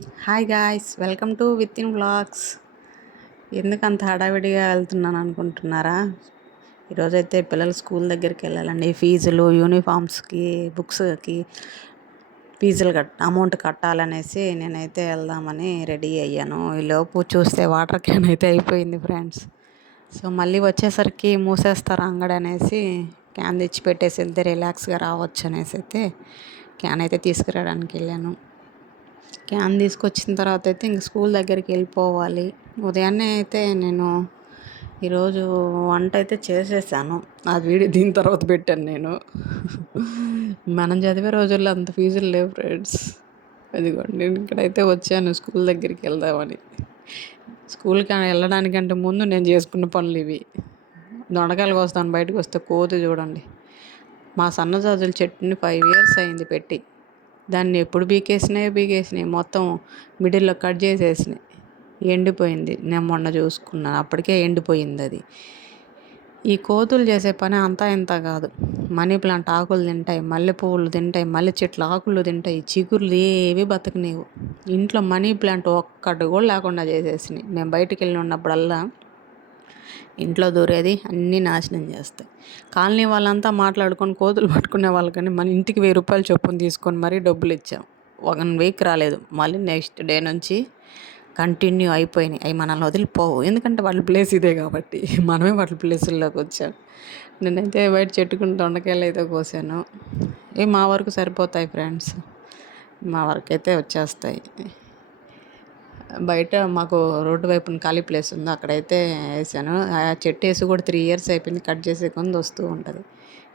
Hi guys, welcome to with in vlogs. ఎందుకు అంత హడావిడిగా వెళ్తున్నాను అనుకుంటున్నారా? ఈరోజైతే పిల్లలు స్కూల్ దగ్గరికి వెళ్ళాలండి. ఫీజులు, యూనిఫామ్స్కి, బుక్స్కి ఫీజులు అమౌంట్ కట్టాలనేసి నేనైతే వెళ్దామని రెడీ అయ్యాను. ఈలోపు చూస్తే వాటర్ క్యాన్ అయితే అయిపోయింది ఫ్రెండ్స్. సో మళ్ళీ వచ్చేసరికి మూసేస్తారు అంగడి అనేసి క్యాన్ తెచ్చి పెట్టేసి వెళ్తే రిలాక్స్గా రావచ్చు అనేసి అయితే క్యాన్ అయితే తీసుకురావడానికి వెళ్ళాను. క్యాన్ తీసుకొచ్చిన తర్వాత అయితే ఇంక స్కూల్ దగ్గరికి వెళ్ళిపోవాలి. ఉదయాన్నే అయితే నేను ఈరోజు వంట అయితే చేసేసాను. ఆ వీడియో దీని తర్వాత పెట్టాను నేను. మనం చదివే రోజుల్లో అంత ఫీజులు లేవు ఫ్రెండ్స్. అదిగోండి, నేను ఇక్కడైతే వచ్చాను స్కూల్ దగ్గరికి వెళ్దామని. స్కూల్కి వెళ్ళడానికంటే ముందు నేను చేసుకున్న పనులు ఇవి. దొండకాయలు కోస్తాను, బయటకు వస్తే కోతి చూడండి. మా సన్నజాజుల చెట్టుని 5 years అయింది పెట్టి. దాన్ని ఎప్పుడు బీకేసినాయి మొత్తం మిడిల్లో కట్ చేసేసినాయి. ఎండిపోయింది. నేను మొన్న చూసుకున్నాను, అప్పటికే ఎండిపోయింది అది. ఈ కోతులు చేసే పని అంతా ఇంత కాదు. మనీ ప్లాంట్ ఆకులు తింటాయి, మల్లె పువ్వులు తింటాయి, మల్లె చెట్లు ఆకులు తింటాయి, చిగుర్లు ఏవి బతకనేవు. ఇంట్లో మనీ ప్లాంట్ ఒక్కటి కూడా లేకుండా చేసేసినాయి. మేము బయటికి వెళ్ళి ఉన్నప్పుడల్లా ఇంట్లో దూరేది అన్నీ నాశనం చేస్తాయి. కాలనీ వాళ్ళంతా మాట్లాడుకొని కోతులు పట్టుకునే వాళ్ళు, కానీ మన ఇంటికి 1000 రూపాయలు చొప్పున తీసుకొని మరీ డబ్బులు ఇచ్చాం. 1 week రాలేదు. మళ్ళీ నెక్స్ట్ డే నుంచి కంటిన్యూ అయిపోయినాయి. అవి మనల్ని వదిలిపోవు, ఎందుకంటే వాళ్ళ ప్లేస్ ఇదే కాబట్టి. మనమే వాళ్ళ ప్లేసుల్లోకి వచ్చాం. నేనైతే బయట చెట్టుకుని దొండకాయలు అయితే కోసాను. మా వరకు సరిపోతాయి ఫ్రెండ్స్, మా వరకు అయితే వచ్చేస్తాయి. బయట మాకు రోడ్డు వైపున ఖాళీ ప్లేస్ ఉంది, అక్కడైతే వేసాను. ఆ చెట్టు వేసి కూడా 3 years అయిపోయింది. కట్ చేసే కొంది వస్తూ ఉంటుంది.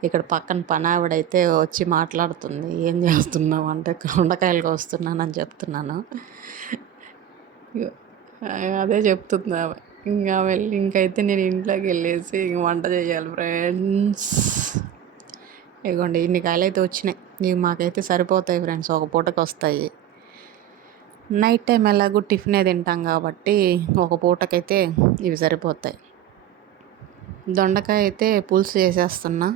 ఇక్కడ పక్కన పనావిడైతే వచ్చి మాట్లాడుతుంది. ఏం చేస్తున్నావు అంటే దొండకాయలు కోస్తున్నానని చెప్తున్నాను. అదే చెప్తుంది ఆమె. ఇంకా వెళ్ళి ఇంకైతే నేను ఇంట్లోకి వెళ్ళేసి ఇంక వంట చేయాలి ఫ్రెండ్స్. ఇదిగోండి, ఇన్ని కాయలు అయితే వచ్చినాయి. ఇవి మాకైతే సరిపోతాయి ఫ్రెండ్స్, ఒక పూటకి వస్తాయి. నైట్ టైం ఎలాగో టిఫినే తింటాం కాబట్టి ఒక పూటకైతే ఇవి సరిపోతాయి. దొండకాయ అయితే పులుసు చేసేస్తున్నా.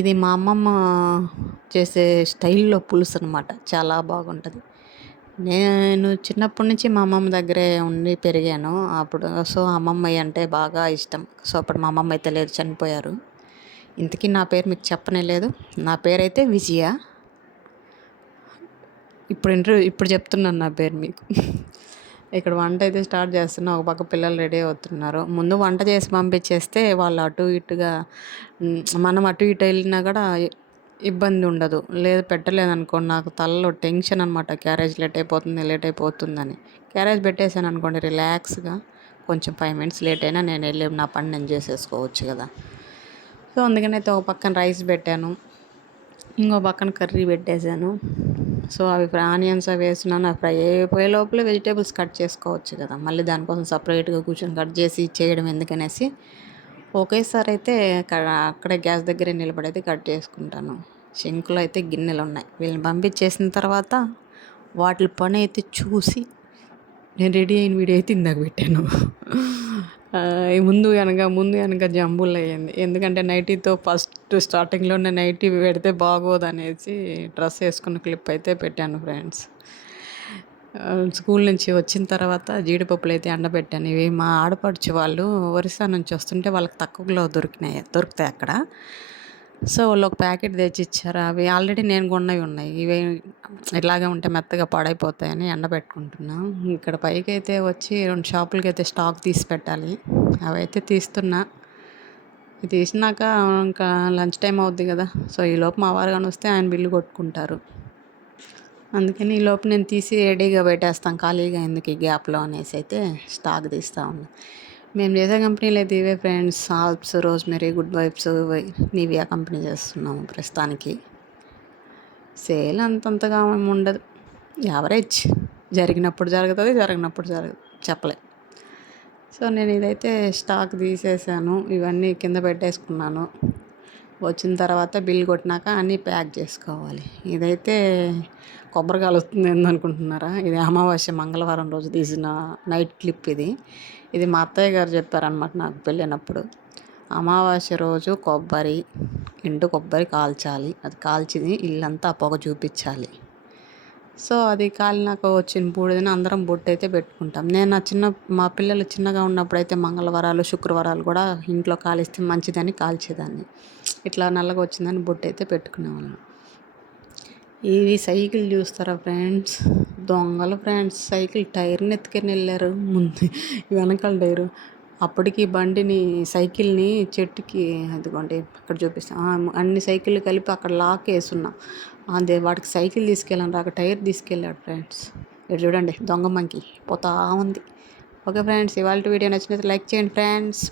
ఇది మా అమ్మమ్మ చేసే స్టైల్లో పులుసు అనమాట, చాలా బాగుంటుంది. నేను చిన్నప్పటి నుంచి మా అమ్మమ్మ దగ్గరే ఉండి పెరిగాను. అప్పుడు సో అమ్మమ్మ అంటే బాగా ఇష్టం. సో అప్పుడు మా అమ్మమ్మ అయితే లేదు, చనిపోయారు. ఇంతకీ నా పేరు మీకు చెప్పనే లేదు. నా పేరైతే విజయ. ఇప్పుడు చెప్తున్నాను నా పేరు మీకు. ఇక్కడ వంట అయితే స్టార్ట్ చేస్తున్నా. ఒక పక్క పిల్లలు రెడీ అవుతున్నారు. ముందు వంట చేసి పంపించేస్తే వాళ్ళు అటు ఇటుగా, మనం అటు ఇటు వెళ్ళినా కూడా ఇబ్బంది ఉండదు. లేదు పెట్టలేదు అనుకోండి, నాకు తలలో టెన్షన్ అనమాట. క్యారేజ్ లేట్ అయిపోతుందని. క్యారేజ్ పెట్టేసాను అనుకోండి, రిలాక్స్గా కొంచెం 5 minutes లేట్ అయినా నేను వెళ్ళి నా పని నేను చేసేసుకోవచ్చు కదా. సో అందుకనైతే ఒక పక్కన రైస్ పెట్టాను, ఇంకో పక్కన కర్రీ పెట్టేశాను. సో అవి ఆనియన్స్ అవి వేస్తున్నాను. అవి ఫ్రై అయిపోయే లోపల వెజిటేబుల్స్ కట్ చేసుకోవచ్చు కదా. మళ్ళీ దానికోసం సపరేట్గా కూర్చొని కట్ చేసి చేయడం ఎందుకనేసి ఒకేసారి అయితే అక్కడే గ్యాస్ దగ్గరే నిలబడైతే కట్ చేసుకుంటాను. సింక్లో అయితే గిన్నెలు ఉన్నాయి. వీళ్ళని పంపించేసిన తర్వాత వాటి పని అయితే చూసి నేను రెడీ అయిన వీడియో అయితే ఇందాక పెట్టాను. ముందు వెనక జంబుల్ అయ్యింది. ఎందుకంటే నైటీతో ఫస్ట్ స్టార్టింగ్లోనే నైటీ పెడితే బాగోదు అనేసి డ్రెస్ వేసుకున్న క్లిప్ అయితే పెట్టాను ఫ్రెండ్స్. స్కూల్ నుంచి వచ్చిన తర్వాత జీడిపప్పులు అయితే ఎండబెట్టాను. ఇవి మా ఆడపడుచు వాళ్ళు ఒరిస్సా నుంచి వస్తుంటే వాళ్ళకి తక్కువలో దొరుకుతాయి అక్కడ. సో వాళ్ళు ఒక ప్యాకెట్ తెచ్చి ఇచ్చారు. అవి ఆల్రెడీ నేను కొన్నవి ఉన్నాయి. ఇవి ఇలాగే ఉంటే మెత్తగా పాడైపోతాయని ఎండబెట్టుకుంటున్నా. ఇక్కడ పైకి అయితే వచ్చి 2 షాపులకి అయితే స్టాక్ తీసి పెట్టాలి. అవి అయితే తీస్తున్నా. ఇది తీసినాక ఇంకా లంచ్ టైం అవుద్ది కదా. సో ఈలోపు మా వారు కానీ వస్తే ఆయన బిల్లు కొట్టుకుంటారు. అందుకని ఈలోపు నేను తీసి రెడీగా పెట్టేస్తాను, ఖాళీగా ఎందుకు ఈ గ్యాప్లో అనేసి అయితే స్టాక్ తీస్తూ ఉన్నాను. మేము చేసే కంపెనీలు అయితే ఇవే friends. Alps, rosemary, good vibes, Nivea company చేస్తున్నాము ప్రస్తుతానికి. సేల్ అంతంతగా ఏమి ఉండదు, యావరేజ్. జరిగినప్పుడు జరుగుతుంది, జరగనప్పుడు చెప్పలే. సో నేను ఇదైతే స్టాక్ తీసేసాను. ఇవన్నీ కింద పెట్టేసుకున్నాను. వచ్చిన తర్వాత బిల్ కొట్టినాక అన్నీ ప్యాక్ చేసుకోవాలి. ఇదైతే కొబ్బరి కాలుస్తుంది ఏందనుకుంటున్నారా? ఇది అమావాస్య మంగళవారం రోజు తీసిన నైట్ క్లిప్ ఇది మా అత్తయ్య గారు చెప్పారనమాట నాకు పెళ్ళినప్పుడు. అమావాస్య రోజు ఎండు కొబ్బరి కాల్చాలి. అది కాల్చింది ఇల్లంతా పొగ చూపించాలి. సో అది కాలినాక వచ్చిన బూడిదని అందరం బొట్టయితే పెట్టుకుంటాం. నేను మా పిల్లలు చిన్నగా ఉన్నప్పుడైతే మంగళవారాలు, శుక్రవారాలు కూడా ఇంట్లో కాలిస్తే మంచిదని కాల్చేదాన్ని. ఇట్లా నల్లగా వచ్చిందని బొట్టయితే పెట్టుకునేవాళ్ళం. ఇవి సైకిల్ చూస్తారా ఫ్రెండ్స్, దొంగలు ఫ్రెండ్స్. సైకిల్ టైర్ని ఎత్తుకొని వెళ్ళారు ముందు, వెనకాల టైరు. అప్పటికి సైకిల్ని చెట్టుకి, అదిగోండి అక్కడ చూపిస్తా, అన్ని సైకిళ్ళు కలిపి అక్కడ లాక్ వేసున్నా. అదే వాడికి సైకిల్ తీసుకెళ్ళాను రాక టైర్ తీసుకెళ్ళాడు ఫ్రెండ్స్. ఇక్కడ చూడండి దొంగ మంకి పోతా ఉంది. ఓకే ఫ్రెండ్స్, ఇవాళ వీడియో నచ్చినట్లయితే లైక్ చేయండి ఫ్రెండ్స్.